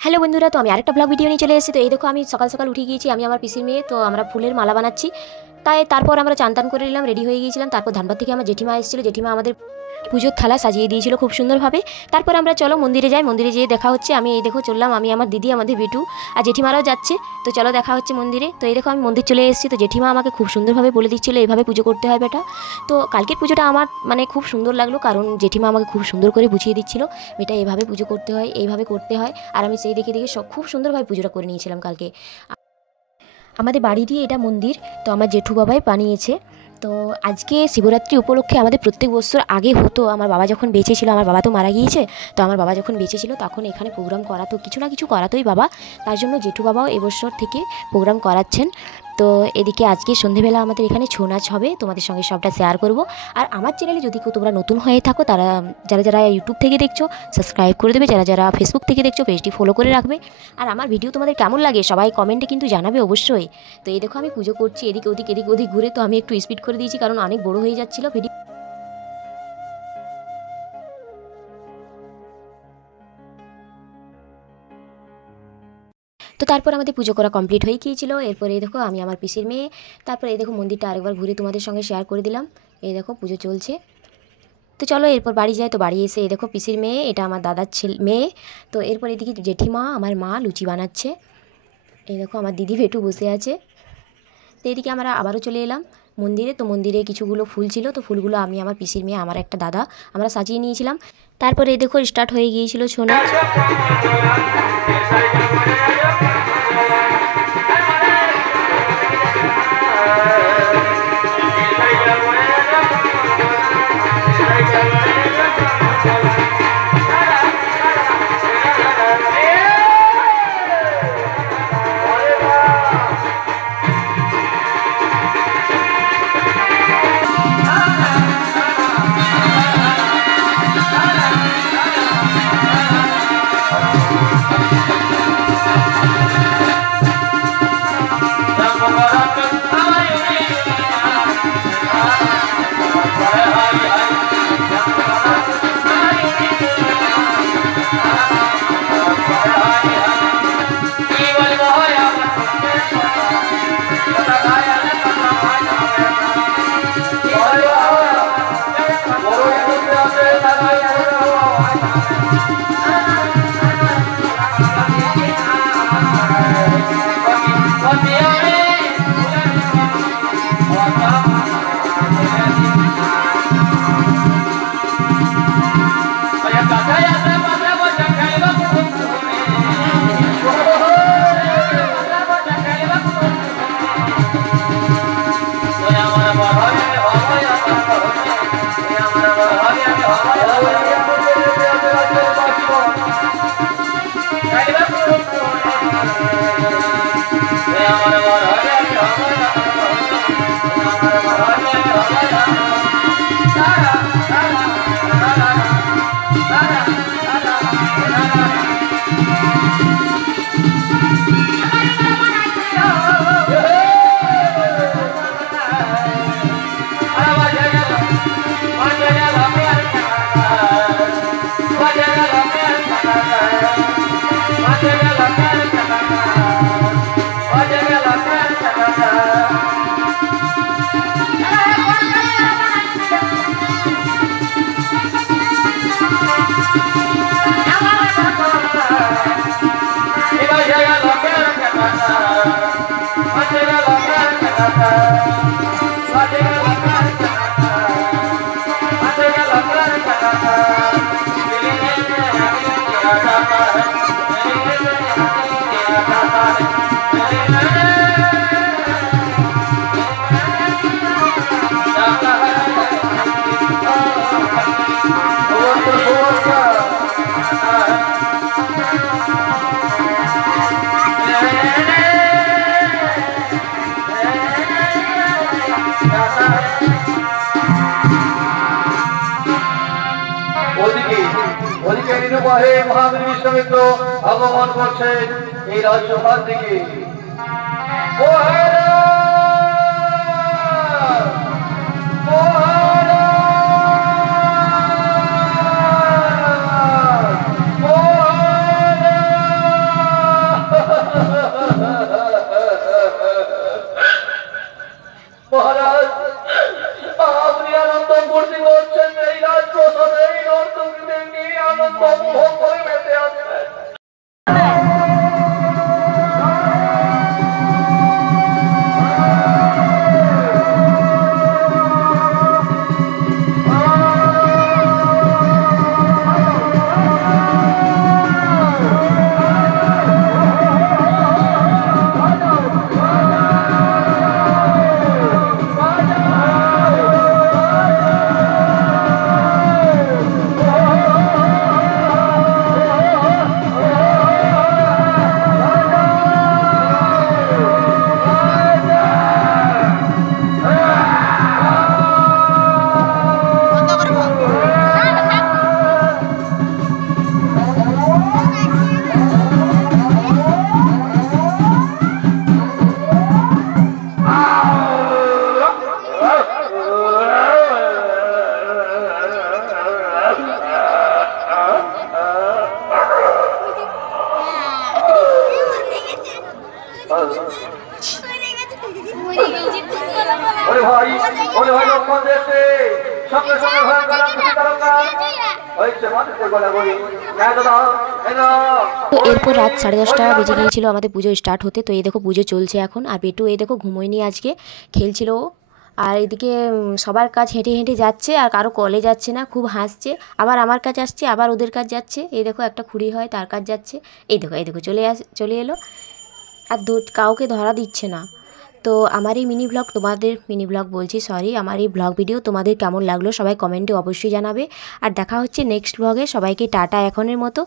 Hello বন্ধুরা, তো আমি আরেকটা ব্লগ ভিডিও নিয়ে চলে এসেছি। তো এই দেখো, আমি সকাল সকাল উঠে গিয়েছি। আমি আমার পিসির মেয়ে, তো আমরা ফুলের মালা বানাচ্ছি। তারপর আমরা চান টান করে নিলাম, রেডি হয়ে গিয়েছিলাম। তারপর ধানবাদ থেকে আমার জেঠিমা এসেছিলো। জেঠিমা আমাদের পুজোর থালা সাজিয়ে দিয়েছিল খুব সুন্দরভাবে। তারপর আমরা চলো মন্দিরে যাই। মন্দিরে যেয়ে দেখা হচ্ছে। আমি এই দেখো চললাম, আমি আমার দিদি, আমাদের বিটু আর জেঠিমারাও যাচ্ছে। তো চলো দেখা হচ্ছে মন্দিরে। তো এই দেখো আমি মন্দির চলে এসেছি। তো জেঠিমা আমাকে খুব সুন্দরভাবে বলে দিচ্ছিলো এইভাবে পুজো করতে হয় বেটা। তো কালকের পুজোটা আমার খুব সুন্দর লাগলো, কারণ জেঠিমা আমাকে খুব সুন্দর করে বুঝিয়ে দিচ্ছিলো বেটা এভাবে পুজো করতে হয়, এইভাবে করতে হয়। আর আমি সেই দেখে দেখে সব খুব সুন্দরভাবে পুজোটা করে নিয়েছিলাম কালকে। আমাদের বাড়িরই এটা মন্দির, তো আমার জেঠু বাবাই বানিয়েছে। তো আজকে শিবরাত্রি উপলক্ষে আমাদের প্রত্যেক বছর আগে হতো, আমার বাবা যখন বেঁচে ছিল, আমার বাবা তো মারা গিয়েছে, তো আমার বাবা যখন বেঁচে ছিল তখন এখানে প্রোগ্রাম করাতো, কিছু না কিছু করাতোই বাবা। তার জন্য জেঠু বাবাও এবছর থেকে প্রোগ্রাম করাচ্ছেন। তো এদিকে আজকে সন্ধেবেলা আমাদের এখানে ছৌ নাচ হবে, তোমাদের সঙ্গে সবটা শেয়ার করব। আর আমার চ্যানেলে যদি কেউ তোমরা নতুন হয়ে থাকো, তারা যারা যারা ইউটিউব থেকে দেখছো সাবস্ক্রাইব করে দেবে, যারা যারা ফেসবুক থেকে দেখছো পেজটি ফলো করে রাখবে। আর আমার ভিডিও তোমাদের কেমন লাগে সবাই কমেন্টে কিন্তু জানাবে অবশ্যই। তো এই দেখো আমি পুজো করছি, এদিক ওদিক ঘুরে। তো আমি একটু স্পিড করে দিয়েছি, কারণ অনেক বড় হয়ে যাচ্ছিল ভিডিও। তো তারপর আমাদের পুজো করা কমপ্লিট হয়ে গিয়েছিল। এরপরে এই দেখো আমি আমার পিসির মেয়ে। তারপরে এই দেখো মন্দিরটা আরেকবার ঘুরে তোমাদের সঙ্গে শেয়ার করে দিলাম। এই দেখো পুজো চলছে। তো চলো এরপর বাড়ি যাই। তো বাড়ি এসে এই দেখো পিসির মেয়ে, এটা আমার দাদার মেয়ে। তো এরপর এদিকে জেঠিমা আমার মা লুচি বানাচ্ছে। এই দেখো আমার দিদি ভেটু বসে আছে। তো এদিকে আমরা আবারও চলে এলাম মন্দিরে। তো মন্দিরে কিছুগুলো ফুল ছিল, তো ফুলগুলো আমি আমার পিসির মেয়ে, আমার একটা দাদা, আমরা সাজিয়ে নিয়েছিলাম। তারপরে এই দেখো স্টার্ট হয়ে গিয়েছিল ছৌ নাচ। ওদিকে নিরুপাহে মহাবীর বিশ্বমিত্র আগমন করছে এই রাজ্যভার দিকে। বলে ভাই লক্ষণ দেখছে সঙ্গে সঙ্গে ভয়ঙ্কর প্রতিকারকা হয়েছে মানুষকে বলে বলি হ্যাঁ দাদা তো এরপর রাত 10:30 বেজে গিয়েছিল আমাদের পুজো স্টার্ট হতে। তো এই দেখো পুজো চলছে এখন, আর পেটু এই দেখো ঘুমোয়নি আজকে, খেলছিল ও। আর এদিকে সবার কাজ হেঁটে হেঁটে যাচ্ছে, আর কারো কলে যাচ্ছে না, খুব হাসছে। আবার আমার কাছে আসছে, আবার ওদের কাজ যাচ্ছে। এই দেখো একটা খুঁড়ি হয় তার কাজ যাচ্ছে। এই দেখো চলে এলো, আর কাউকে ধরা দিচ্ছে না। তো আমার এই মিনি ব্লগ, তোমাদের মিনি ব্লগ বলছি সরি, আমার এই ব্লগ ভিডিও তোমাদের কেমন লাগলো সবাই কমেন্টে অবশ্যই জানাবে। আর দেখা হচ্ছে নেক্সট ব্লগে। সবাইকে টাটা এখনের মতো।